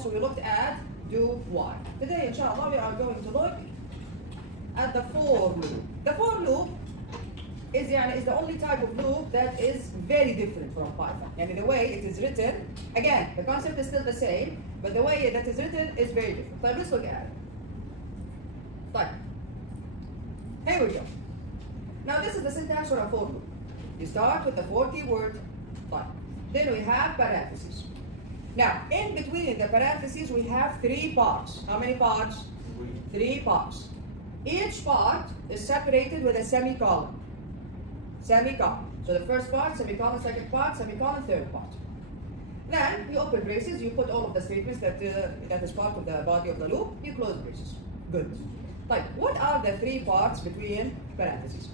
also we looked at do while. Today, inshallah, we are going to look at the for loop. The for loop is the only type of loop that is very different from Python. And the way it is written, again, the concept is still the same, but the way that is written is very different. So let's look at it. Fine. Here we go. Now this is the syntax for a for loop. You start with the for keyword, fine. Then we have parentheses. Now, in between the parentheses, we have 3 parts. How many parts? 3 parts. Each part is separated with a semicolon. Semicolon. So the first part, semicolon, second part, semicolon, third part. Then you open braces, you put all of the statements that is part of the body of the loop, you close braces. Good. Like, what are the 3 parts between parentheses?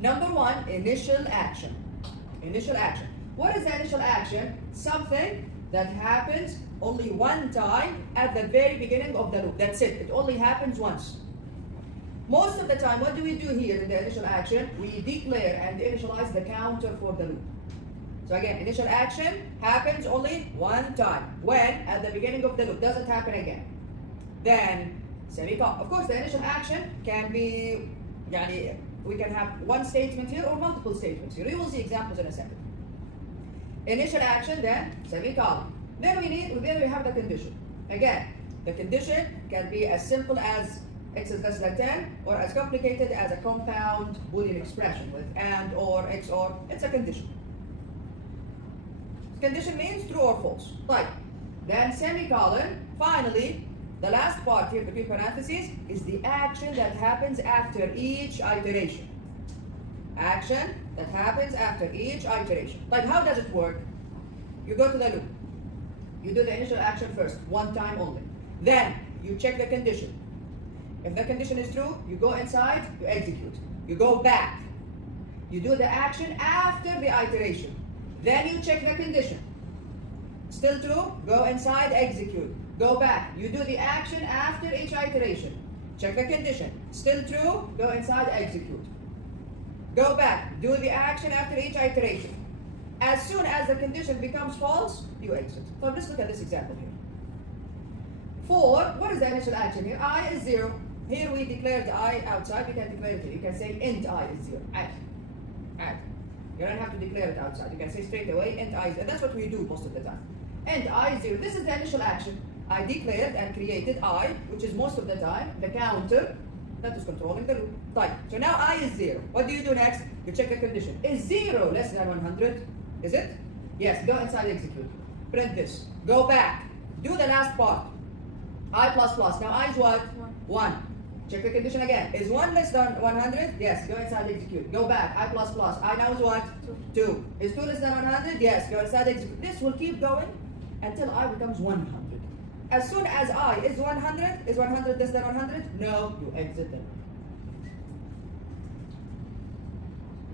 Number 1, initial action. Initial action. What is the initial action? Something that happens only one time at the very beginning of the loop. That's it. It only happens once. Most of the time, what do we do here in the initial action? We declare and initialize the counter for the loop. So again, initial action happens only one time. When? At the beginning of the loop. Doesn't happen again. Then, semicolon. Of course, the initial action can be, we can have one statement here or multiple statements here. We will see examples in a second. Initial action, then semicolon. Then we have the condition. Again, the condition can be as simple as x is less than 10 or as complicated as a compound Boolean expression with and or x or. It's a condition. Condition means true or false. Right. Then semicolon. Finally, the last part here between parentheses is the action that happens after each iteration. Action that happens after each iteration. Like, how does it work? You go to the loop. You do the initial action first, one time only. Then you check the condition. If the condition is true, you go inside, you execute. You go back. You do the action after the iteration. Then you check the condition. Still true? Go inside, execute. Go back. You do the action after each iteration. Check the condition. Still true? Go inside, execute. Go back. Do the action after each iteration. As soon as the condition becomes false, you exit. So let's look at this example here. For, what is the initial action here? I is 0. Here we declared I outside. We can declare it here. You can say int I is 0. Add. You don't have to declare it outside. You can say straight away int I is 0. That's what we do most of the time. Int I is 0. This is the initial action. I declared and created I, which is most of the time the counter that is controlling the loop. Right. So now I is 0. What do you do next? You check the condition. Is 0 less than 100? Is it? Yes. Go inside execute. Print this. Go back. Do the last part. I plus plus. Now I is what? 1. Check the condition again. Is 1 less than 100? Yes. Go inside execute. Go back. I plus plus. I now is what? 2. Is 2 less than 100? Yes. Go inside execute. This will keep going until I becomes 100. As soon as I is 100, is 100 less than 100? No, you exit it.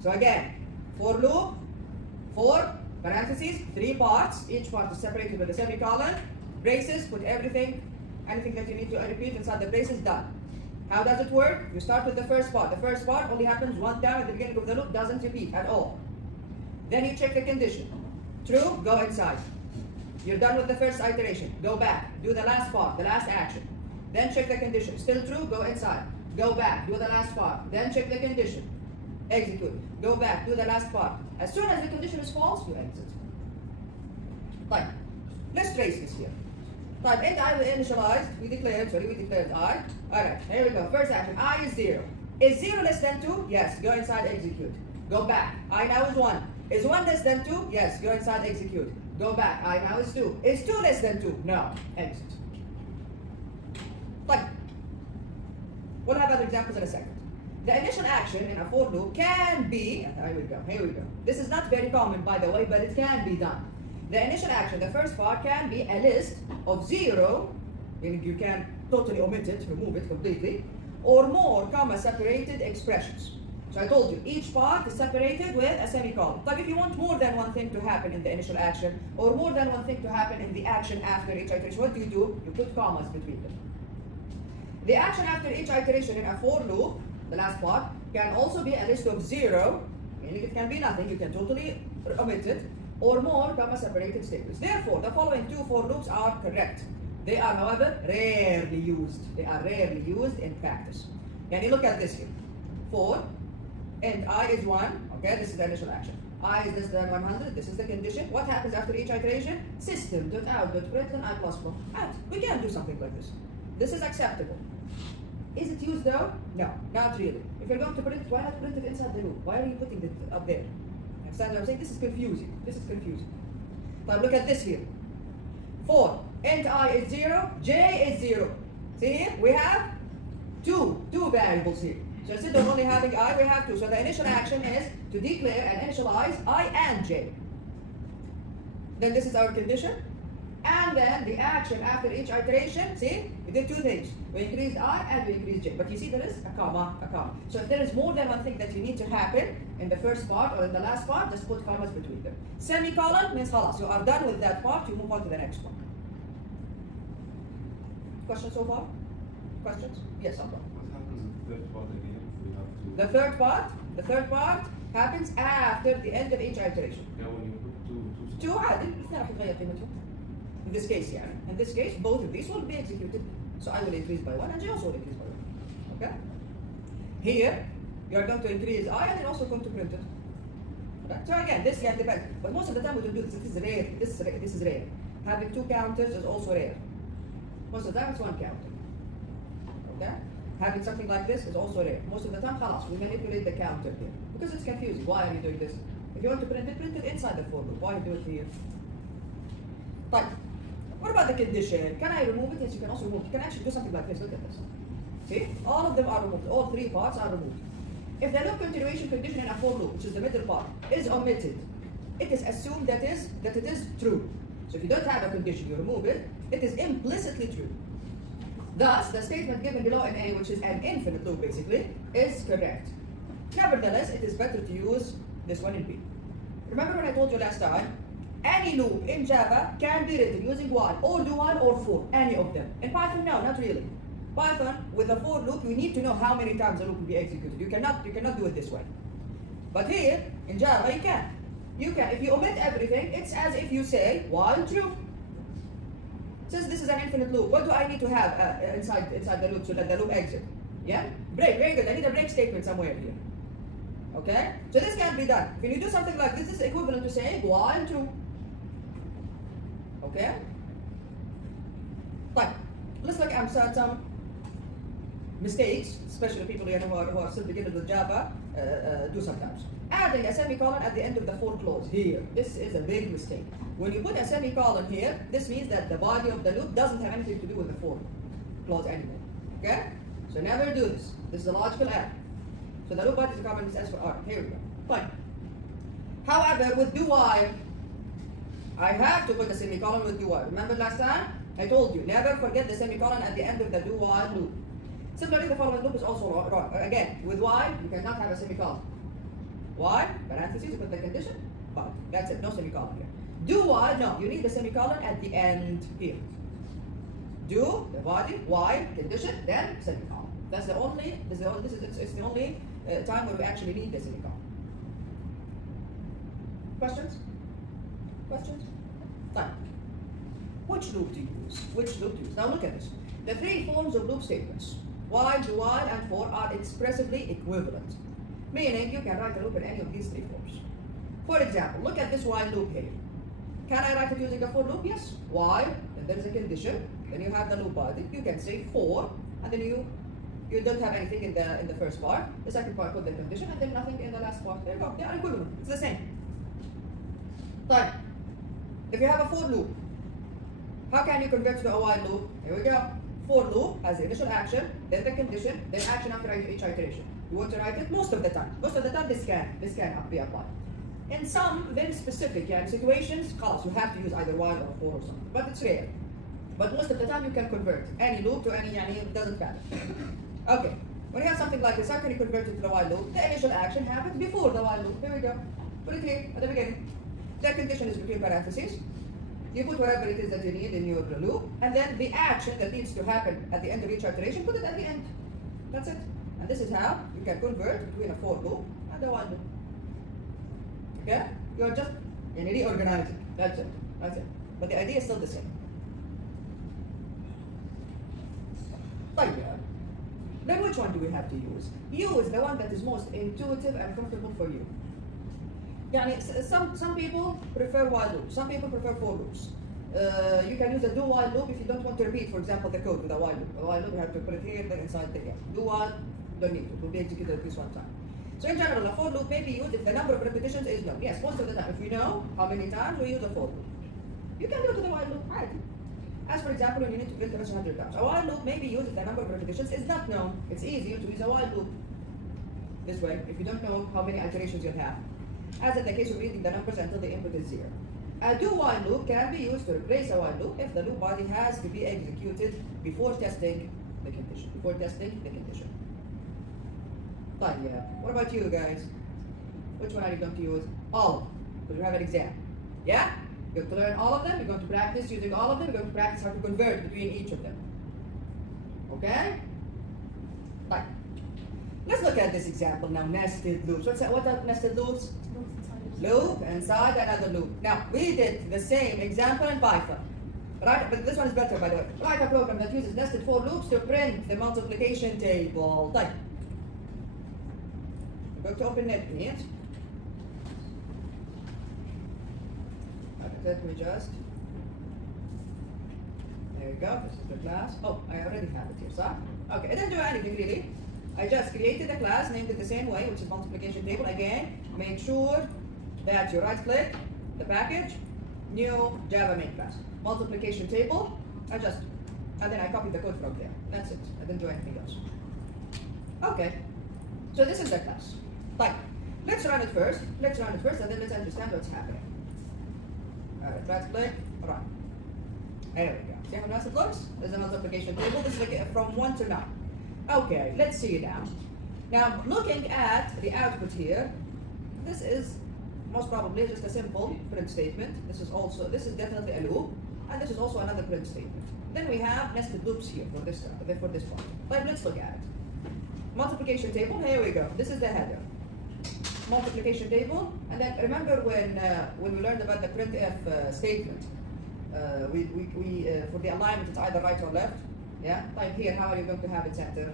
So again, for loop, for parentheses, 3 parts. Each part is separated with a semicolon. Braces, put everything, anything that you need to repeat inside the braces, done. How does it work? You start with the first part. The first part only happens one time at the beginning of the loop, doesn't repeat at all. Then you check the condition. True, go inside. You're done with the first iteration. Go back. Do the last part, the last action. Then check the condition. Still true? Go inside. Go back. Do the last part. Then check the condition. Execute. Go back. Do the last part. As soon as the condition is false, you exit. Fine. Let's trace this here. Fine. Int I we initialized. We declared I. Alright, here we go. First action. I is 0. Is 0 less than 2? Yes. Go inside, execute. Go back. I now is 1. Is 1 less than 2? Yes. Go inside, execute. Go back. I now is 2. Is 2 less than 2? No. Exit. Fine. We'll have other examples in a second. The initial action in a for loop can be, here we go. This is not very common, by the way, but it can be done. The initial action, the first part, can be a list of 0, meaning you can totally omit it, remove it completely, or more comma-separated expressions. So I told you, each part is separated with a semicolon. But if you want more than one thing to happen in the initial action, or more than one thing to happen in the action after each iteration, what do? You put commas between them. The action after each iteration in a for loop, the last part, can also be a list of 0, meaning it can be nothing, you can totally omit it, or more comma-separated statements. Therefore, the following two for loops are correct. They are, however, rarely used. They are rarely used in practice. And you look at this here. For and I is 1, okay, this is the initial action. I is less than 100, this is the condition. What happens after each iteration? System.out.print and I plus plus. Out. We can do something like this. This is acceptable. Is it used though? No, not really. If you're going to print it, why not print it inside the loop? Why are you putting it up there? Understand what I'm saying? This is confusing. This is confusing. Now look at this here. For int I is 0, j is 0. See here? We have two variables here. So instead of only having I, we have two. So the initial action is to declare and initialize I and j. Then this is our condition. And then the action after each iteration, see, we did two things. We increased I and we increased j. But you see there is a comma, a comma. So if there is more than one thing that you need to happen in the first part or in the last part, just put commas between them. Semicolon means khalas, you are done with that part, you move on to the next one. Questions so far? Questions? Yes, Abba. What happens in the third part again if we have to... The third part happens after the end of each iteration. Yeah, when you put two... two عادي الاثنين راح يتغير قيمتهم. In this case يعني. In this case both of these will be executed. So I will increase by 1 and J also will increase by 1. Okay? Here you are going to increase I and then also going to print it. Okay? So again this can depend. But most of the time we don't do this. This is rare. This is rare. Having two counters is also rare. Most of the time it's one counter. Okay? Having something like this is also rare. Most of the time, خلاص, we manipulate the counter here. Because it's confusing. Why are you doing this? If you want to print it inside the for loop. Why do it here? Right. What about the condition? Can I remove it? Yes, you can also remove it. You can actually do something like this. Look at this. See? All of them are removed. All three parts are removed. If the loop continuation condition in a for loop, which is the middle part, is omitted, it is assumed that it is true. So if you don't have a condition, you remove it, it is implicitly true. Thus, the statement given below in A, which is an infinite loop basically, is correct. Nevertheless, it is better to use this one in B. Remember when I told you last time, any loop in Java can be written using while, or do while, or for, any of them. In Python, no, not really. Python, with a for loop, you need to know how many times a loop will be executed. You cannot do it this way. But here, in Java, you can. You can. If you omit everything, it's as if you say while true. Since this is an infinite loop, what do I need to have inside the loop so that the loop exit? Yeah? Break, very good. I need a break statement somewhere here. Okay? So this can't be done. When you do something like this is equivalent to saying while true. Okay? But let's look at some mistakes, especially people who are still beginning with Java do sometimes. Adding a semicolon at the end of the for clause here. This is a big mistake. When you put a semicolon here, this means that the body of the loop doesn't have anything to do with the for clause anymore. Okay? So never do this. This is a logical error. So the loop body is a common sense for R. Here we go. Fine. However, with do while, I have to put a semicolon with do while. Remember last time? I told you, never forget the semicolon at the end of the do while loop. Similarly, the following loop is also wrong. Again, with while, you cannot have a semicolon. Why? Parentheses, you put the condition, but that's it, no semicolon here. Do while, no, you need the semicolon at the end here. Do, the body, while, condition, then semicolon. It's the only time where we actually need the semicolon. Questions? Questions? Fine. Which loop to use? Which loop to use? Now look at this. The three forms of loop statements, while, do while, and for, are expressively equivalent. Meaning you can write a loop in any of these three forms. For example, look at this while loop here. Can I write it using a for loop? Yes. While, then there is a condition, then you have the loop body. You can say for, and then you don't have anything in the first part. The second part with the condition, and then nothing in the last part. There you go. They are equivalent. It's the same. But if you have a for loop, how can you convert to a while loop? Here we go. For loop has the initial action, then the condition, then action after each iteration. You want to write it most of the time. Most of the time this can be applied. In some very specific situations, you have to use either while or for or something. But it's rare. But most of the time you can convert any loop to any, it doesn't matter. Okay. When you have something like this, how can you convert it to the while loop? The initial action happens before the while loop. Here we go. Put it here at the beginning. The condition is between parentheses. You put whatever it is that you need in your loop, and then the action that needs to happen at the end of each iteration, put it at the end. That's it. And this is how you can convert between a for loop and a while loop. Okay? You're just يعني reorganizing. That's it. That's it. But the idea is still the same. طيب. Then which one do we have to use? Use the one that is most intuitive and comfortable for you. يعني some people prefer while loop, some people prefer for loops. You can use a do while loop if you don't want to repeat, for example, the code with a while loop. A while loop, you have to put it here, then inside the here. Do while, don't need to. It will be executed at least one time. So in general, a for loop may be used if the number of repetitions is known. Yes, most of the time, if we know how many times, we use a for loop. You can do it with a while loop, right? As for example, when you need to print a message 100 times. A while loop may be used if the number of repetitions is not known. It's easier to use a while loop this way if you don't know how many iterations you'll have. As in the case of reading the numbers until the input is 0. A do while loop can be used to replace a while loop if the loop body has to be executed before testing the condition. طيب, what about you guys? Which one are you going to use? All, because we have an exam. Yeah? You're going to learn all of them, you're going to practice using all of them, you're going to practice how to convert between each of them. Okay? Right. Let's look at this example now, nested loops. What are nested loops? Loop inside another loop. Now, we did the same example in Python. Right, but this one is better by the way. Write a program that uses nested for loops to print the multiplication table. Type. Go to open NetBeans. Let me just. There we go. This is the class. Oh, I already have it here, so. Okay, I didn't do anything really. I just created a class, named it the same way, which is multiplication table. Again, made sure that you right click the package, new Java main class. Multiplication table, and then I copied the code from there. That's it. I didn't do anything else. Okay, so this is the class. Fine. Let's run it first, and then let's understand what's happening. Alright, right click, run. There we go. See how nice it looks? There's a multiplication table. This is like from 1 to 9. Okay, let's see it now. Now, looking at the output here, this is most probably just a simple print statement. This is definitely a loop, and this is also another print statement. Then we have nested loops here for this part. But let's look at it. Multiplication table, here we go. This is the header. Multiplication table, and then remember when we learned about the printf statement, we for the alignment it's either right or left. Yeah. Type here, how are you going to have it center?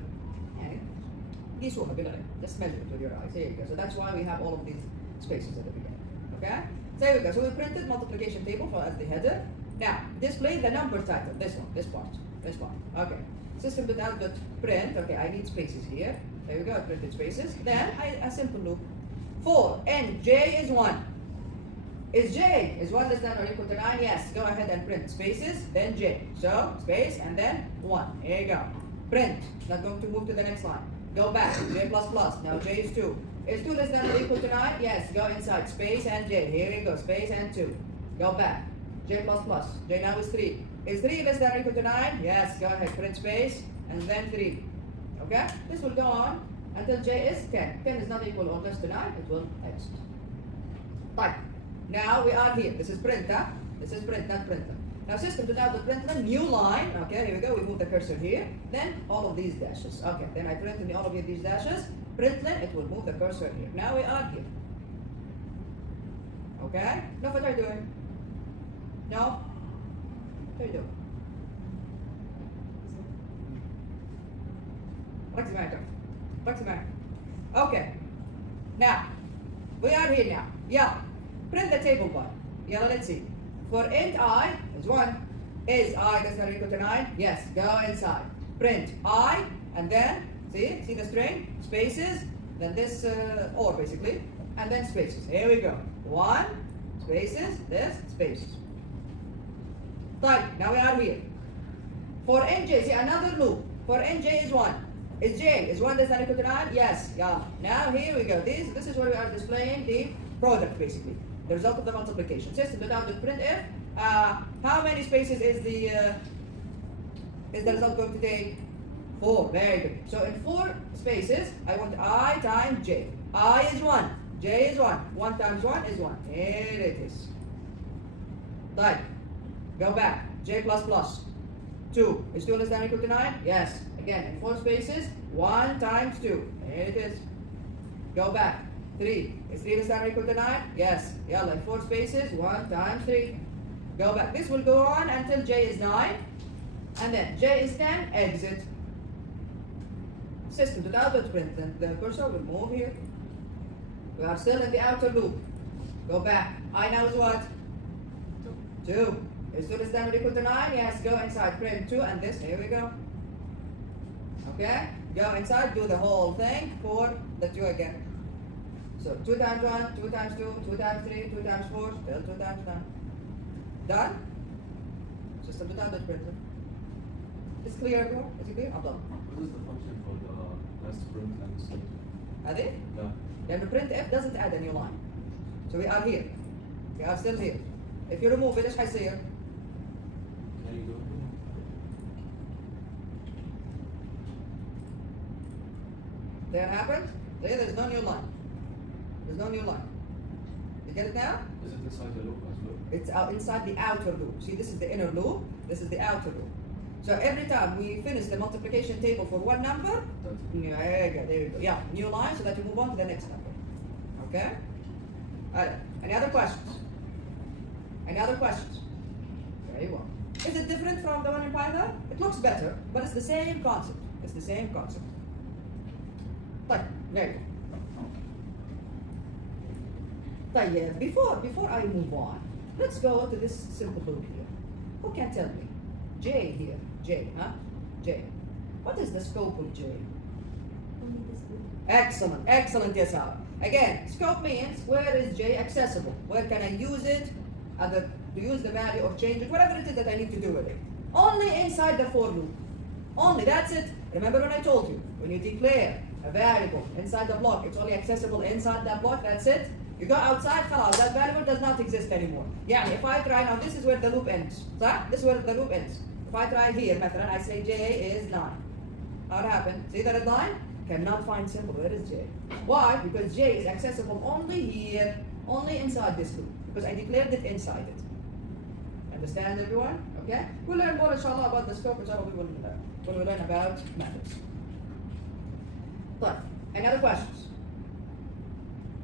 Just measure it with your eyes. There you go. So that's why we have all of these spaces at the beginning. Okay? So there we go. So we printed multiplication table as the header. Now, display the number title. This part. Okay. System.out.print. Okay, I need spaces here. There we go. I printed spaces. Then a simple loop. For n j is 1. Is j is 1 less than or equal to 9? Yes. Go ahead and print spaces, then j. So space and then 1. Here you go. Print. Not going to move to the next line. Go back. J++. Now j is 2. Is 2 less than or equal to 9? Yes. Go inside. Space and j. Here we go. Space and 2. Go back. J++. J now is 3. Is 3 less than or equal to 9? Yes. Go ahead. Print space and then 3. Okay? This will go on until j is 10. 10 is not equal or less to 9. It will exit. Fine. Now we are here. This is print, huh? This is print, not printer. Now system.out.println, new line. Okay, here we go. We move the cursor here. Then all of these dashes. Okay, then I print in all of these dashes. Println, it will move the cursor here. Now we are here. Okay? Now what are you doing? No? What are you doing? What's the matter? Okay. Now, we are here now. Yeah. Print the table bar. Yeah, let's see. For int I is 1. Is I less than or equal to 9? Yes. Go inside. Print I, and then, see the string? Spaces, then this or basically, and then spaces. Here we go. 1, spaces, this, spaces. Right, now we are here. For nj, see another loop. For nj is 1. Is j is 1 less than or equal to 9? Yes. Yeah. Now here we go. This is where we are displaying the product basically. The result of the multiplication. System.out.printf. How many spaces is the result going to take? 4. Very good. So in 4 spaces, I want I times j. I is 1. J is 1. 1 times 1 is 1. Here it is. Right. Go back. J++. 2. Is 2 less than or equal to 9? Yes. Again, in 4 spaces, 1 times 2. Here it is. Go back. 3. Is 3 less than or equal to 9? Yes. Yalla, in 4 spaces, 1 times 3. Go back. This will go on until j is 9. And then j is 10, exit. System to the output print. Then the cursor will move here. We are still in the outer loop. Go back. I now is what? 2. Is 2 less than or equal to 9? Yes. Go inside. Print 2 and this. Here we go. Okay? Go inside. Do the whole thing for the 2 again. So 2 times 1, 2 times 2, 2 times 3, 2 times 4, still 2 times 9. Done? System to tablet printer. Is clear everyone? Is it clear? I'm done. What is the function for the last print and the stop? Adi? Yeah. Then the printf doesn't add a new line. So we are here. We are still here. If you remove it, ايش حيصير؟ Can you go? There happened? There's no new line. There's no new line. You get it now? Is it inside the loop as well? It's out inside the outer loop. See, this is the inner loop. This is the outer loop. So every time we finish the multiplication table for one number, there you go. Yeah, new line so that you move on to the next number. Okay? Alright. Any other questions? Any other questions? Very well. Is it different from the one in Python? It looks better, but it's the same concept. It's the same concept. طيب, very good. طيب, before I move on, let's go to this simple loop here. Who can tell me? J here. J, huh? J. What is the scope of J? Excellent, excellent, yes, sir. Again, scope means where is J accessible? Where can I use it? Either to use the value or change it, whatever it is that I need to do with it. Only inside the for loop. Only, that's it. Remember when I told you, when you declare a variable inside the block, it's only accessible inside that block, that's it. You go outside, خلاص, that variable does not exist anymore. Yeah, if I try now, this is where the loop ends. صح? This is where the loop ends. If I try here, مثلا, I say J is 9. What happened? See that line? Cannot find symbol. Where is J? Why? Because J is accessible only here, only inside this loop. Because I declared it inside it. Understand everyone? Okay? We'll learn more inshallah about the scope inshallah when we learn about methods. But any other questions?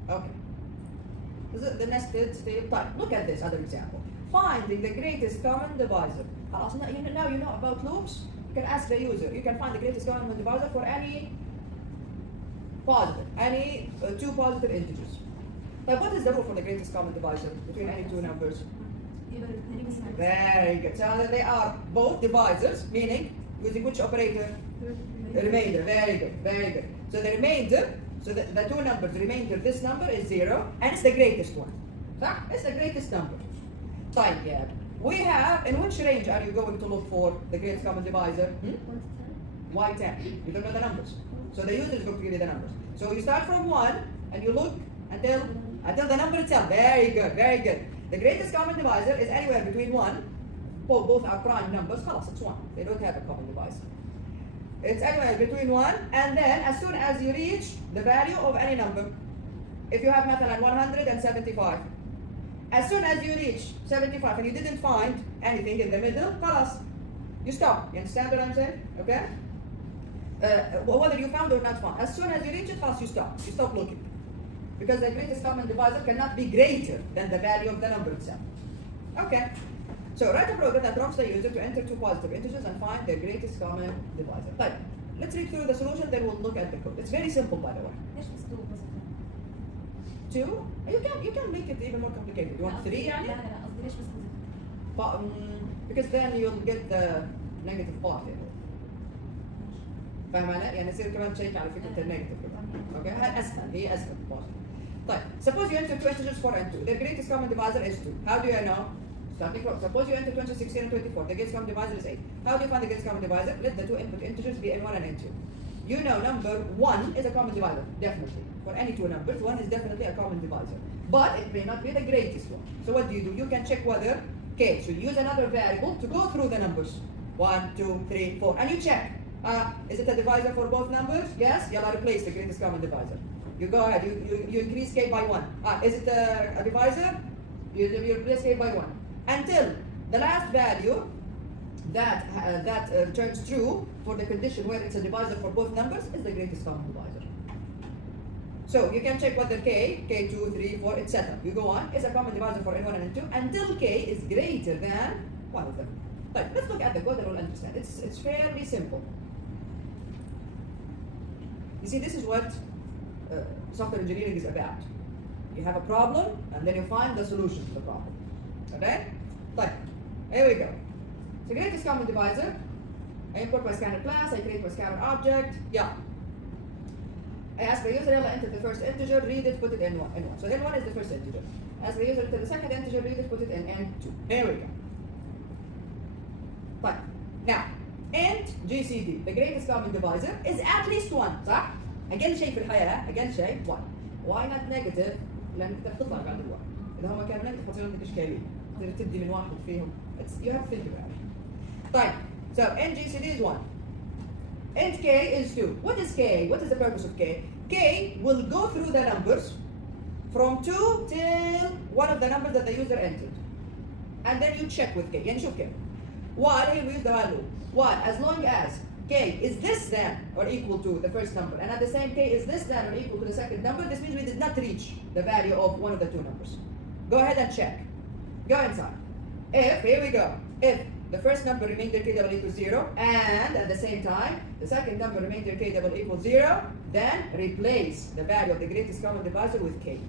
Okay. This is the nested state type. Look at this other example. Finding the greatest common divisor. Now you know about loops. You can ask the user. You can find the greatest common divisor for any positive, any two positive integers. But what is the rule for the greatest common divisor between any two numbers? Very good. So they are both divisors, meaning using which operator? The remainder. Very good. Very good. So the remainder, so the two numbers, the remainder, this number is 0, and it's the greatest one. So it's the greatest number. طيب. We have, in which range are you going to look for the greatest common divisor? Why 10? You don't know the numbers. So the user is going to give you the numbers. So you start from 1 and you look until the number itself. Very good, very good. The greatest common divisor is anywhere between 1. Both are prime numbers. خلاص, it's 1. They don't have a common divisor. It's anywhere between 1, and then as soon as you reach the value of any number, if you have مثلا 175, as soon as you reach 75 and you didn't find anything in the middle, خلاص, you stop. You understand what I'm saying? Okay? Whether you found or not found, as soon as you reach it, خلاص, you stop. You stop looking. Because the greatest common divisor cannot be greater than the value of the number itself. Okay. So write a program that prompts the user to enter two positive integers and find the greatest common divisor. But let's read through the solution, then we'll look at the code. It's very simple, by the way. 2? You can make it even more complicated. You want 3 يعني? Because then you'll get the negative part here. فاهم علي؟ يعني يصير كمان تشيك على فكرة النيجاتيف كمان. Okay? هي أسهل. طيب, suppose you enter two integers 4 and 2. The greatest common divisor is 2. How do you know? Starting from, suppose you enter 20, 16, and 24. The greatest common divisor is 8. How do you find the greatest common divisor? Let the two input integers be n1 and n2. You know number 1 is a common divisor, definitely. For any two numbers, 1 is definitely a common divisor. But it may not be the greatest one. So what do? You can check whether, okay, so you use another variable to go through the numbers. 1, 2, 3, 4, and you check. Is it a divisor for both numbers? Yes, you'll replace the greatest common divisor. You go ahead, you increase k by 1. Is it a divisor? You replace k by 1. Until the last value that turns true for the condition where it's a divisor for both numbers is the greatest common divisor. So you can check whether K2, 3, 4, etc. You go on, is a common divisor for N1 and N2 until K is greater than one of them. Right, let's look at the code and we'll understand. It's fairly simple. You see, this is what software engineering is about. You have a problem and then you find the solution to the problem. Okay? Right, here we go. So greatest common divisor, I import my scanner class, I create my scanner object, yeah. I ask the user, enter the first integer, read it, put it in N1. So N1 is the first integer. Ask the user, enter the second integer, read it, put it in N2. Here we go. Fine. Now, int GCD, the greatest common divisor, is at least 1, صح؟ أقل شيء في الحياة، أقل شيء 1. Why not negative؟ لأن أنت بتطلع بعد ال 1. إذا هم كانوا negative فتصير عندك إشكالية. تقدر تبدي من واحد فيهم. You have to think about it. Fine. So int GCD is 1. Int K is 2. What is K? What is the purpose of K? K will go through the numbers from 2 till one of the numbers that the user entered. And then you check with K. يعني شوف كيف. While here we use the value. While as long as K is this than or equal to the first number, and at the same K is this than or equal to the second number, this means we did not reach the value of one of the two numbers. Go ahead and check. Go inside. If, here we go, if the first number remainder K double equals 0, and at the same time, the second number remainder K double equals 0, then replace the value of the greatest common divisor with K.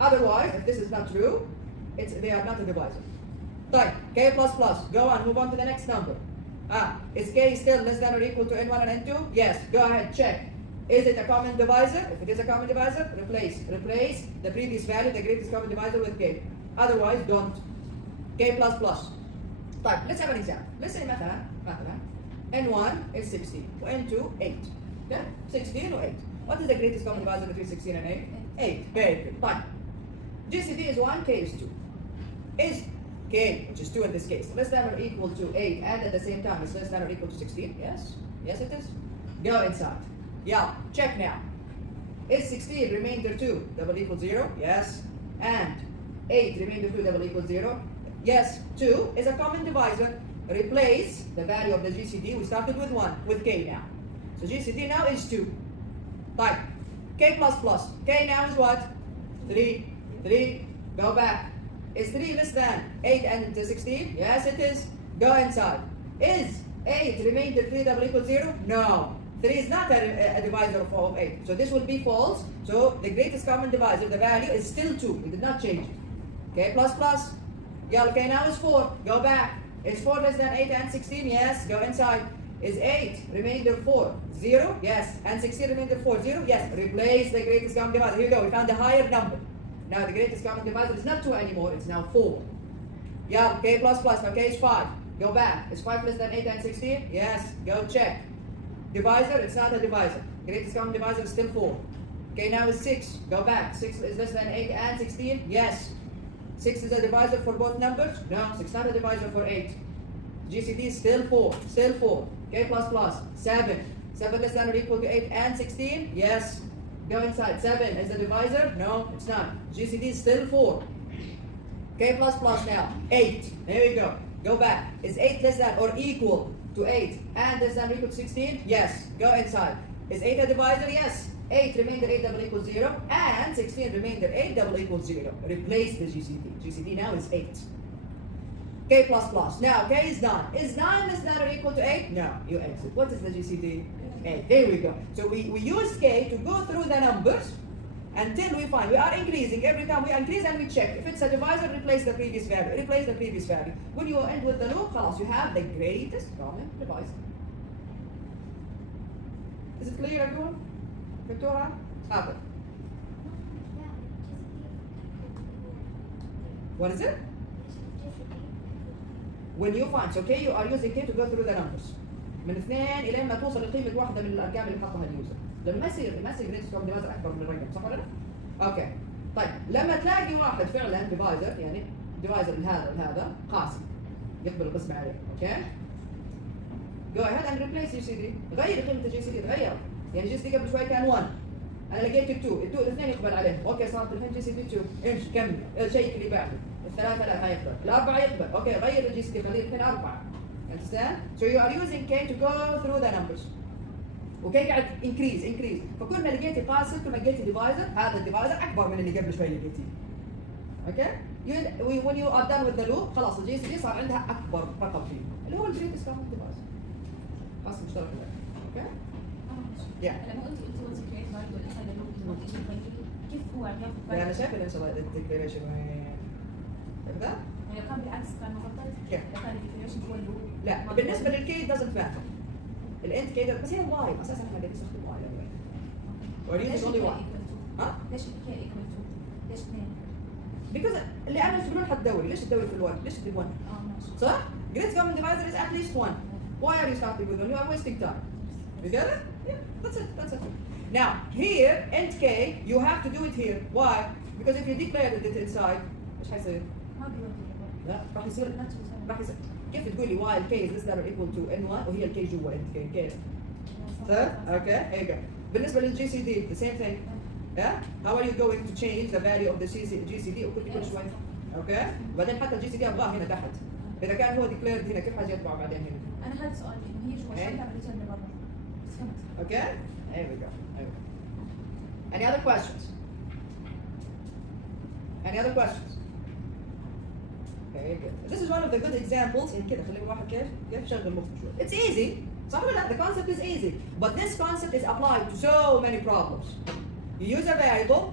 Otherwise, if this is not true, they are not a divisor. Right, K plus plus, go on, move on to the next number. Is K still less than or equal to N1 and N2? Yes, go ahead, check. Is it a common divisor? If it is a common divisor, replace the previous value, the greatest common divisor with K. Otherwise, don't. K plus plus. Right, let's have an example. Let's say مثلا N1 is 16, N2 8. Okay? 16 or 8. What is the greatest common divisor between 16 and 8? 8. Very good. Fine. GCD is 1, K is 2. Is K, which is 2 in this case, less than or equal to 8, and at the same time it's less than or equal to 16? Yes? Yes it is. Go inside. Yeah, check now. Is 16 remainder 2 double equal 0? Yes. And 8 remainder 2 double equal 0? Yes. 2 is a common divisor. Replace the value of the GCD. We started with 1, with K now. So GCD now is 2. Type. K plus plus. K now is what? 3. 3. Go back. Is 3 less than 8 and 16? Yes, it is. Go inside. Is 8 remainder 3 double equal 0? No. 3 is not a divisor of 8. So this will be false. So the greatest common divisor, the value is still 2. We did not change it. K plus plus. Yeah, okay, now is 4. Go back. Is 4 less than 8 and 16? Yes. Go inside. Is 8 remainder 4 0? Yes. And 16 remainder 4 0? Yes. Replace the greatest common divisor. Here we go. We found a higher number. Now the greatest common divisor is not 2 anymore. It's now 4. Yeah, K plus plus. Now K is 5. Go back. Is 5 less than 8 and 16? Yes. Go check. Divisor, it's not a divisor. Greatest common divisor is still 4. Okay, now is 6. Go back. 6 is less than 8 and 16? Yes. 6 is a divisor for both numbers? No, 6 is not a divisor for 8. GCD is still 4. Still 4. K plus plus. 7. 7 less than or equal to 8 and 16? Yes. Go inside. 7 is a divisor? No, it's not. GCD is still 4. K plus plus now. 8. There we go. Go back. Is 8 less than or equal to 8 and less than or equal to 16? Yes. Go inside. Is 8 a divisor? Yes. 8 remainder 8 double equals 0 and 16 remainder 8 double equals 0. Replace the GCD. GCD now is 8. K plus plus. Now K is 9. Is 9 less than or equal to 8? No. You exit. What is the GCD? 8. There we go. So we use K to go through the numbers until we find. We are increasing. Every time we increase and we check. If it's a divisor, replace the previous value. Replace the previous value. When you end with the loop, خلاص, you have the greatest common divisor. Is it clear, everyone? Victoria? Happen. What is it? When you find, so K, you are using K to go through the numbers. من 2 إلى ما توصل لقيمة واحدة من الأرقام اللي حطها اليوزر. لما يصير greatest common divisor أكبر من الرقم، صح ولا لا؟ أوكي. طيب لما تلاقي واحد فعلا ديفايزر، يعني ديفايزر لهذا ولهذا قاسم، يقبل القسم عليه، أوكي؟ Go ahead and replace GCD. غير قيمة GCD، تغير. يعني GCD قبل شوي كان 1. أنا لقيت 2، الاثنين يقبل عليه، أوكي صارت الحين GCD 2، امشي كمل، الشيء اللي بعده، الثلاثة لا ما يقبل، الأربعة يقبل، أوكي غير GCD خليه الحين 4. Understand? So you are using K to go through the numbers. اوكي قاعد انكريز فكل ما لقيتي قاسم كل ما لقيتي ديفايزر هذا الديفايزر اكبر من اللي قبل شوي لقيتيه. اوكي؟ when you are done with the loop خلاص الجي سي دي صار عندها اكبر رقم فيه اللي هو الجريتست كومن ديفايزر. قاسم مشترك هذا. اوكي؟ Yeah. لما قلت وانت كريت برضه الانسايد لوب كيف هو عم ياخذ لا انا شايف الديكليريشن وين كذا؟ يعني لو كان بالعكس كان مغطى كيف؟ لو كان الديكليريشن هو اللوب لا بالنسبه للكي doesn't matter. الانت كي بس هي واي اساسا احنا قاعدين نستخدم واي وليد ليش is only الكي one. equal to؟ ها؟ ليش الكي equal to؟ ليش اثنين؟ because لأن يجبرون حد دوري ليش الدوري في الواحد؟ ليش الواحد؟ ماشي صح؟ Great common divisor is at least one. Why are you starting with one? You are wasting time. You get it? Yeah, that's it. Now, here, end K, you have to do it here. Why? Because if you declared it inside, ايش حيصير؟ ما بيودي لا راح يصير راح يصير كيف تقول لي y k is less than or equal to n1 وهي ال k جوا end K كيف؟ صح؟ Okay, here you go. بالنسبة لل GCD, the same thing. Yeah? How are you going to change the value of the GCD وكل شوي؟ Okay? وبعدين حتى الجي سي دي ابغاه هنا تحت. إذا كان هو declared هنا كيف حيطبع بعدين هنا؟ انا هذا سؤالي انه هي جوا شو تعمل ريتيرن لبرا بس فهمت Okay? There we go. Any other questions? Any other questions? Very good. This is one of the good examples in كده خلي الواحد كيف يشغل مخه شوي. It's easy. صح ولا لا؟ The concept is easy. But this concept is applied to so many problems. You use a variable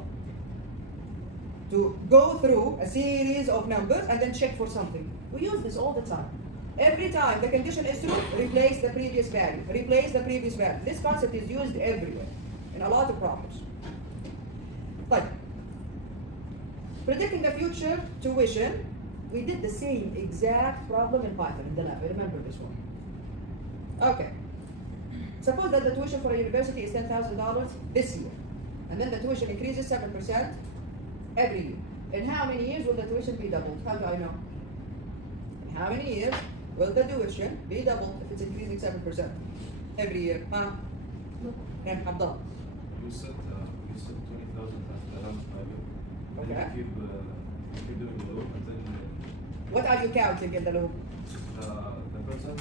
to go through a series of numbers and then check for something. We use this all the time. Every time the condition is true, replace the previous value. Replace the previous value. This concept is used everywhere in a lot of problems. Like, predicting the future tuition, we did the same exact problem in Python in the lab. I remember this one. Okay. Suppose that the tuition for a university is $10,000 this year. And then the tuition increases 7% every year. In how many years will the tuition be doubled? How do I know? In how many years will the tuition be doubled if it's increasing 7% every year? Huh? Yeah, Abdullah. You said 20,000 as the last value. Okay. Then you keep doing the loop and then What are you counting in the loop? the percent.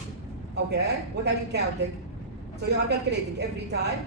Okay. What are you counting? So you are calculating every time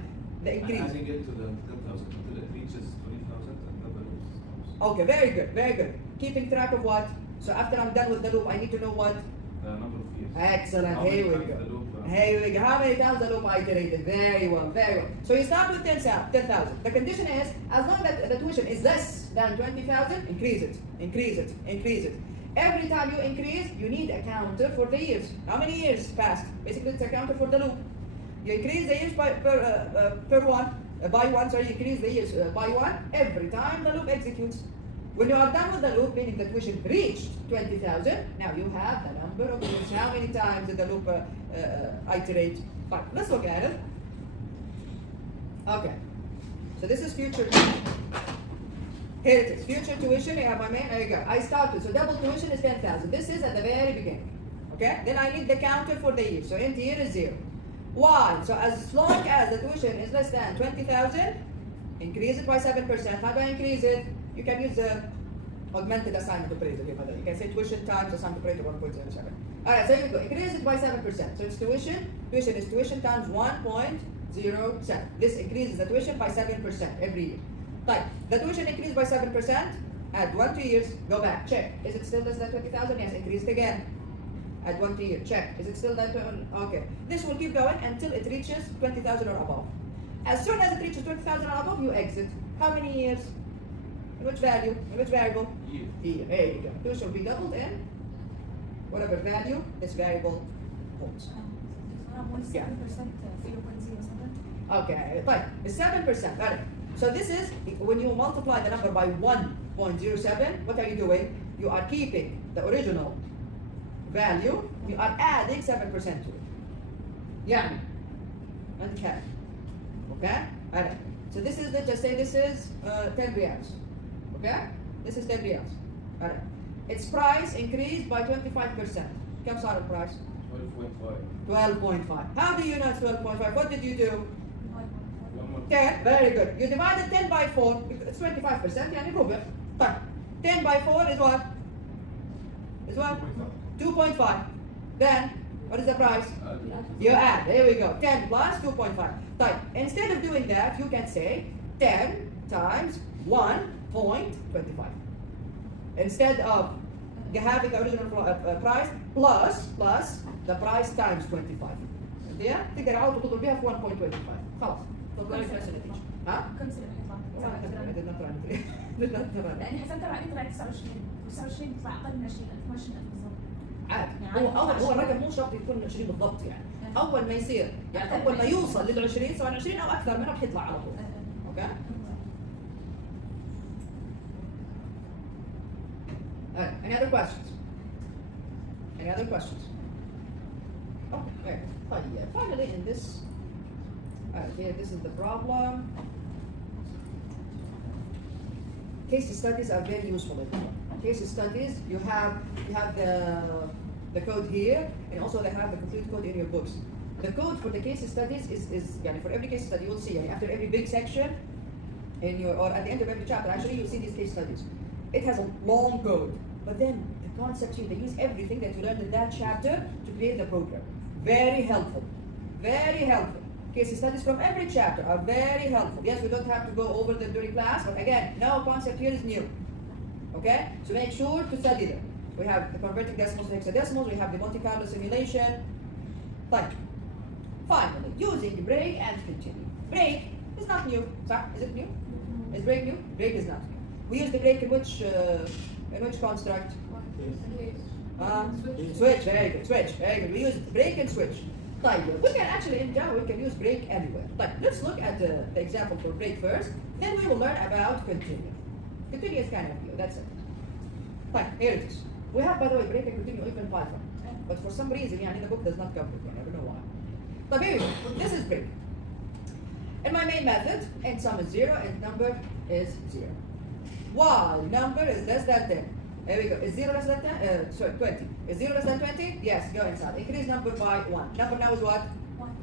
the And increase. adding it to the 10,000 until it reaches 20,000 and then the loop stops. Okay, very good, very good. Keeping track of what? So after I'm done with the loop, I need to know what? The number of years. Excellent. How many Here we times go. the loop, Here we go. How many times the loop iterated? Very well, very well. So you start with 10,000. The condition is, as long as the tuition is less than 20,000, increase it, increase it, increase it. Every time you increase, you need a counter for the years. How many years passed? Basically, it's a counter for the loop. You increase the years by one, sorry, you increase the years by one every time the loop executes. When you are done with the loop, meaning the tuition reached 20,000, now you have the number of years. How many times did the loop iterate? Fine, let's look at it. Okay, so this is future. Here it is, future tuition, I have my main, there you go. I started, so double tuition is 10,000. This is at the very beginning, okay? Then I need the counter for the year, so end year is 0. Why? So as long as the tuition is less than 20,000, increase it by 7%. How do I increase it? You can use the augmented assignment operator. You can say tuition times assignment operator 1.07. Alright, so you go, increase it by 7%. So it's tuition is tuition times 1.07. This increases the tuition by 7% every year. Right, the tuition increased by 7%, add 1 to years, go back, check. Is it still less than 20,000? Yes, increased again. Add 1 to year, check. Is it still that? Okay. This will keep going until it reaches 20,000 or above. As soon as it reaches 20,000 or above, you exit. How many years? In which value? In which variable? Year. Year. There you go. Tuition will be doubled in whatever value this variable holds. دكتورة مو 7% 0.07 Okay, right. It's 7%. Got it. So this is when you multiply the number by 1.07, what are you doing? You are keeping the original value, you are adding 7% to it. Yeah. Okay. Okay? Alright. So this is just say this is 10 reals. Okay? This is 10 reals. Alright. Its price increased by 25%. كم صار البرايس؟ 12.5. 12.5. How do you know it's 12.5? What did you do? 1.5. 10, very good. You divided 10 by 4, it's 25%, يعني ربع. طيب, 10 by 4 is what? Is what? 2.5. Then, What is the price? You add, there we go, 10 plus 2.5. Right. Instead of doing that, you can say 10 times 1.25. Instead of having the original price plus the price times 25. Yeah? تقدر عاود تضرب بيها في 1.25. خلاص. تطلع لك نفس النتيجة. ها؟ كم سنة حيطلع؟ لأني حسبت على طلع 29 29 يطلع أقل من 20,000 22,000 بالضبط. عادي. يعني هو الرقم مو شرط يكون 20 بالضبط يعني. أول ما يصير يعني أول ما يوصل لل 20 سواء 20 أو أكثر منه راح يطلع على طول. أوكي؟ Any other questions? Any other questions? Okay, finally in this, here this is the problem. Case studies are very useful. Case studies, you have the code here, and also they have the complete code in your books. The code for the case studies is يعني for every case study you'll see يعني after every big section in your or at the end of every chapter actually you'll see these case studies. It has a long code, but then the concept here, they use everything that you learned in that chapter to create the program. Very helpful. Very helpful. Case studies from every chapter are very helpful. Yes, we don't have to go over them during class, but again, no concept here is new. Okay? So make sure to study them. We have the converting decimals to hexadecimals, we have the Monte Carlo simulation. Fine. Finally, using break and continue. Break is not new. Sorry, is it new? Is break new? Break is not new. We use the break in which construct? Switch, very good, switch, very good. We use break and switch. طيب, we can actually, in Java, we can use break anywhere. But let's look at the example for break first, then we will learn about continue. Continue is kind of new, that's it. Fine, here it is. We have, by the way, break and continue even Python. But for some reason, yeah, the book does not cover it, I don't know why. But here we go, this is break. And my main method, and sum is 0, and number is 0. While number is less than 10. There we go. Is 0 less than 10? Sorry, 20. Is 0 less than 20? Yes, go inside. Increase number by 1. Number now is what?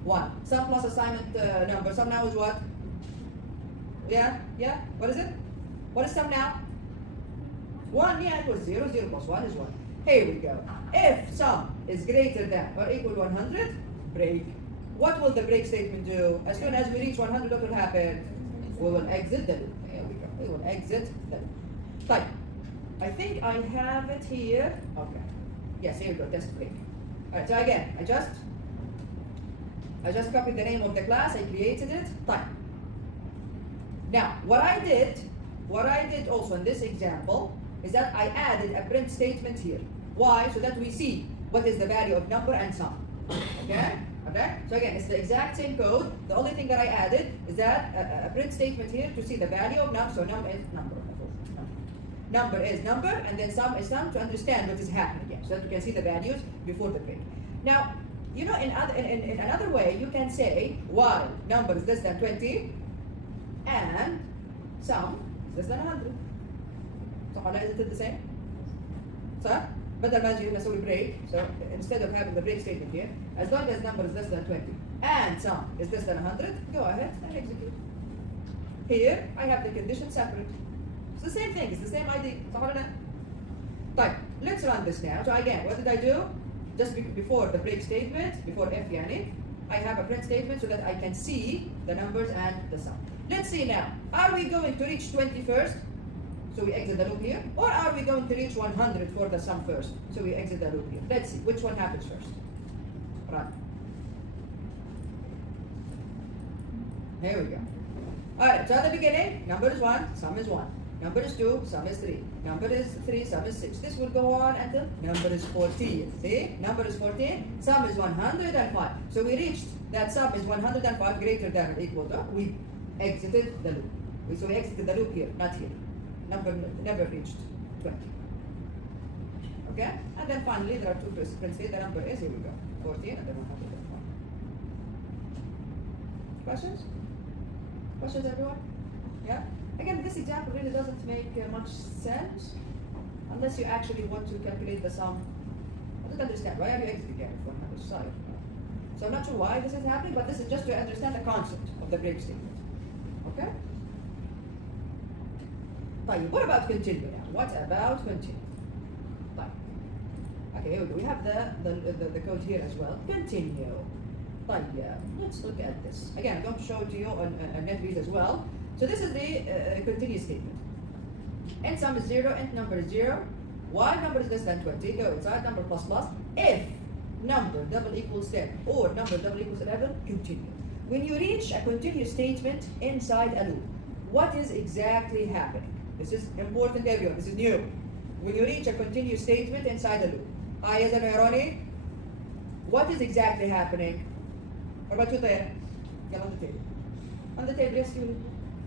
1. Sum plus assignment number. Sum now is what? Yeah? Yeah? What is it? What is sum now? 1. Yeah, it was 0. 0 plus 1 is 1. Here we go. If sum is greater than or equal to 100, break. What will the break statement do? As soon as we reach 100, what will happen? We will exit the loop. Here we go. We will exit the loop. Fine. I think I have it here. Okay. Yes, here we go. Test break. Alright, so again, I just copied the name of the class, I created it. Fine. Now, what I did also in this example is that I added a print statement here. Why? So that we see what is the value of number and sum. Okay? Okay? So again, it's the exact same code. The only thing that I added is that a print statement here to see the value of number. So number is number. Number is number, and then sum is sum to understand what is happening here, so that you can see the values before the break. Now, you know, in another way, you can say while number is less than 20, and sum is less than 100. So, is it the same? So, بدل ما نجي نسوي break, so instead of having the break statement here, as long as number is less than 20 and sum is less than 100, go ahead and execute. Here, I have the condition separate. It's the same thing, it's the same idea. Fine, let's run this now. So again, what did I do? Just before the break statement, before F yani, I have a print statement so that I can see the numbers and the sum. Let's see now, are we going to reach 20 first? So we exit the loop here. Or are we going to reach 100 for the sum first? So we exit the loop here. Let's see, which one happens first? Run. Here we go. Alright, so at the beginning, number is 1, sum is 1. Number is 2, sum is 3. Number is 3, sum is 6. This will go on until number is 14. See? Number is 14, sum is 105. So we reached that sum is 105 greater than or equal to. We exited the loop. So we exited the loop here, not here. Number never reached 20. Okay? And then finally, there are two prints here. The number is, here we go, 14 and then 105. Questions? Questions, everyone? Yeah? Again, this example really doesn't make much sense unless you actually want to calculate the sum. I don't understand. Why are you exiting it from another side? So I'm not sure why this is happening, but this is just to understand the concept of the break statement. Okay? Fine. What about continue now? What about continue? Fine. Okay, here we go. We have the code here as well. Continue. Fine, yeah. Let's look at this. Again, I'm going to show it to you on NetBeans as well. So this is the continue statement. Int sum is 0, int number is 0. While number is less than 20, go inside number plus plus. If number double equals 10 or number double equals 11, continue. When you reach a continue statement inside a loop, what is exactly happening? This is important, everyone. This is new. When you reach a continue statement inside a loop, hi, yes, Ronnie. What is exactly happening? What about you there? Get on the table. On the table, yes, you.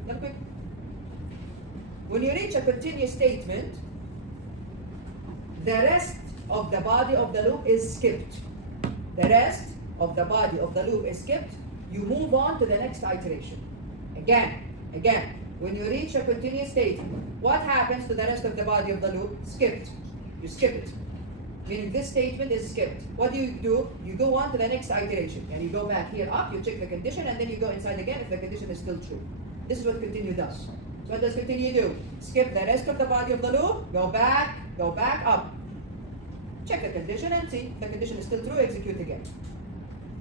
Get quick. When you reach a continue statement, the rest of the body of the loop is skipped. The rest of the body of the loop is skipped. You move on to the next iteration. Again, when you reach a continuous statement, what happens to the rest of the body of the loop? Skipped. You skip it. Meaning this statement is skipped. What do? You go on to the next iteration. And you go back here up, you check the condition, and then you go inside again if the condition is still true. This is what continue does. So what does continue do? Skip the rest of the body of the loop, go back up. Check the condition and see if the condition is still true, execute again.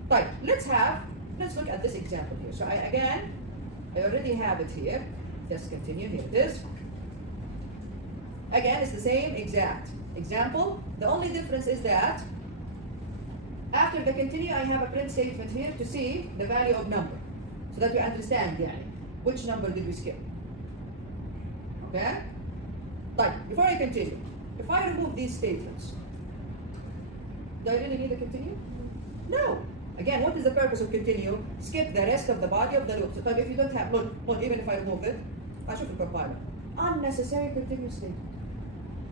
Right, let's look at this example here. So I already have it here. Just continue, here it is. Again, it's the same exact example. The only difference is that after the continue, I have a print statement here to see the value of number. So that we understand which number did we skip. Okay? Right, before I continue, if I remove these statements, do I really need to continue? No. Again, what is the purpose of continue? Skip the rest of the body of the loop. So if you don't have, look, even if I remove it, I should compiler. Unnecessary continue statement.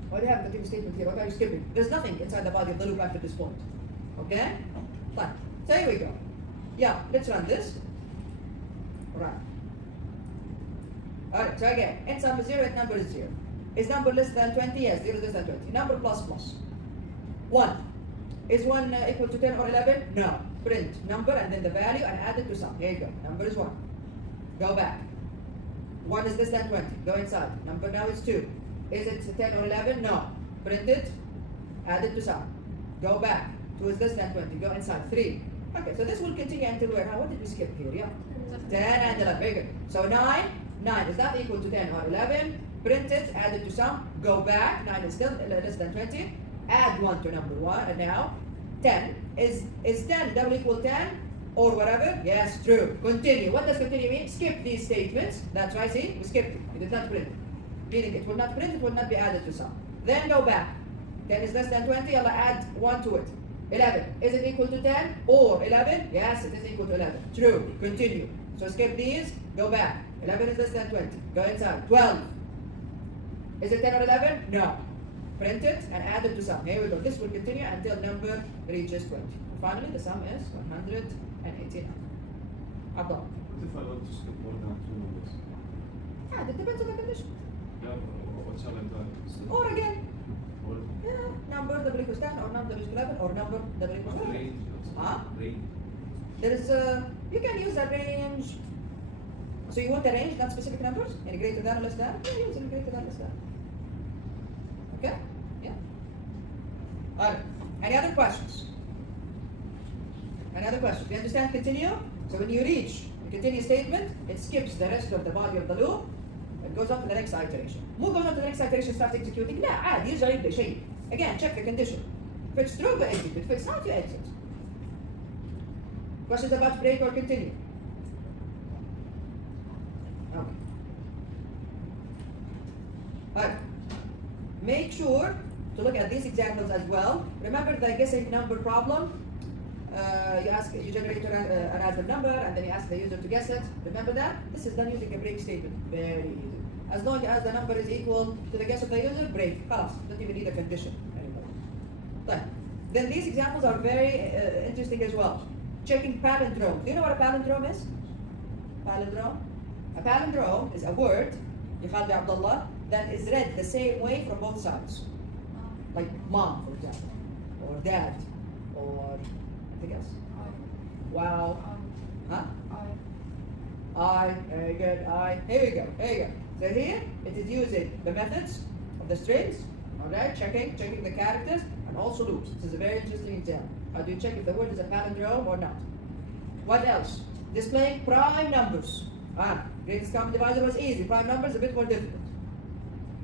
Why do you have a continue statement here? What are you skipping? There's nothing inside the body of the loop after this point. Okay? Fine. So here we go. Yeah, let's run this. Right. Alright, so again, int sum is 0, int number is 0. Is number less than 20? Yes, 0 is less than 20. Number plus plus. 1. Is 1 equal to 10 or 11? No. Print number and then the value and add it to sum. Here you go. Number is 1. Go back. 1 is less than 20. Go inside. Number now is 2. Is it 10 or 11? No. Print it. Add it to sum. Go back. 2 is less than 20. Go inside. 3. Okay, so this will continue until where? What did we skip here? Yeah. 10 and 11. Very good. So 9. 9 is not equal to 10 or 11. Print it. Add it to sum. Go back. 9 is still less than 20. Add 1 to number 1. And now 10. Is 10 double equal 10 or whatever? Yes, true. Continue. What does continue mean? Skip these statements. That's right, see? We skipped it. It did not print. Meaning it will not print, it will not be added to sum. Then go back. 10 is less than 20, I'll add 1 to it. 11. Is it equal to 10 or 11? Yes, it is equal to 11. True. Continue. So skip these, go back. 11 is less than 20. Go inside. 12. Is it 10 or 11? No. Print it and add it to sum. Here we go. This will continue until number reaches 20. Finally, the sum is 189. Abdullah. What if I want to skip more than 2 numbers? It depends on the condition. Yeah, what shall I do? Or again, Or number double equals 10 or number double equals 11 or number double equals 11. range? Huh? Range. There is you can use a range. So you want a range, not specific numbers? Any greater than or less than? Yeah, use any greater than or less than. Okay? Yeah. Alright. Any other questions? Any other questions? Do you understand continue? So when you reach the continue statement, it skips the rest of the body of the loop. It goes on to the next iteration. Move on to the next iteration, starts executing. لا عادي يرجع يبدا شيء. Again, check the condition. If it's true, go execute. If it's not, you exit. Questions about break or continue? Okay. Alright. Make sure to look at these examples as well. Remember the guessing number problem? You generate a random number and then you ask the user to guess it. Remember that? This is done using a break statement. Very easy. As long as the number is equal to the guess of the user, break. خلاص. Don't even need a condition anymore. Fine. Then these examples are very interesting as well. Checking palindrome. Do you know what a palindrome is? Palindrome? A palindrome is a word, Khalid Abdullah, that is read the same way from both sides. Like mom, for example, or dad, or anything else. Wow. Huh? I. Very good. I. Here we go. Here you go. So here it is using the methods of the strings. Alright, checking the characters, and also loops. This is a very interesting example. How do you check if the word is a palindrome or not? What else? Displaying prime numbers. Greatest common divisor was easy. Prime numbers a bit more difficult.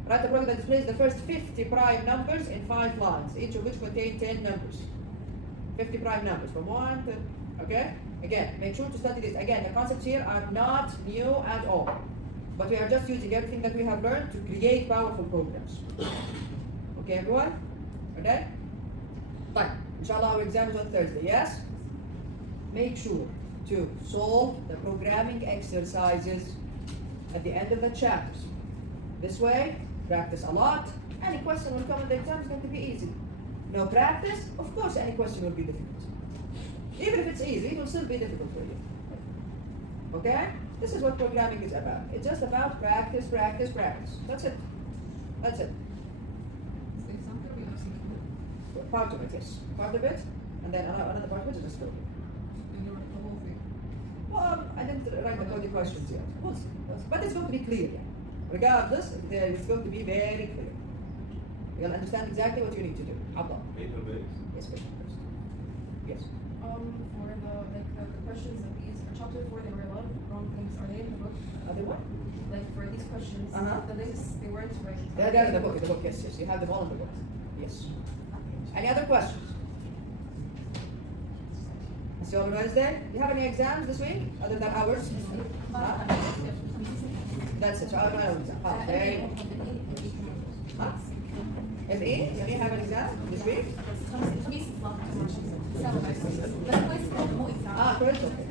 Write a program that displays the first 50 prime numbers in 5 lines, each of which contain 10 numbers. 50 prime numbers from 1 to, okay? Again, make sure to study this. Again, the concepts here are not new at all. But we are just using everything that we have learned to create powerful programs. Okay, everyone? Okay? Fine. Inshallah, our exam is on Thursday, yes? Make sure to solve the programming exercises at the end of the chapters. This way, practice a lot. Any question will come in the exam is going to be easy. No practice, of course any question will be difficult. Even if it's easy, it will still be difficult for you. Okay? This is what programming is about. It's just about practice, practice, practice. That's it. That's it. Part of it, yes. Part of it, and then another part which is just coding. Well, I didn't write the coding questions yet. We'll see. But it's going to be clear. Yeah. Regardless, it's going to be very clear. You'll understand exactly what you need to do. Abdullah. Paper based. Yes, paper first. Yes. For the questions of these for chapter 4, there were a lot of wrong things. Are they in the book? Other one? Like for these questions, the links they weren't right. They're in the book. In the book, yes, yes. You have them all in the book. Yes. Any other questions? See you on Wednesday. Do you have any exams this week other than ours? Huh? That's it. So I'll have an exam. Okay. Huh? ME? You have an exam this week? Correct. Okay.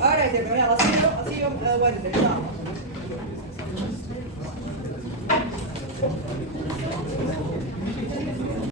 All right, everyone. I'll see you Wednesday.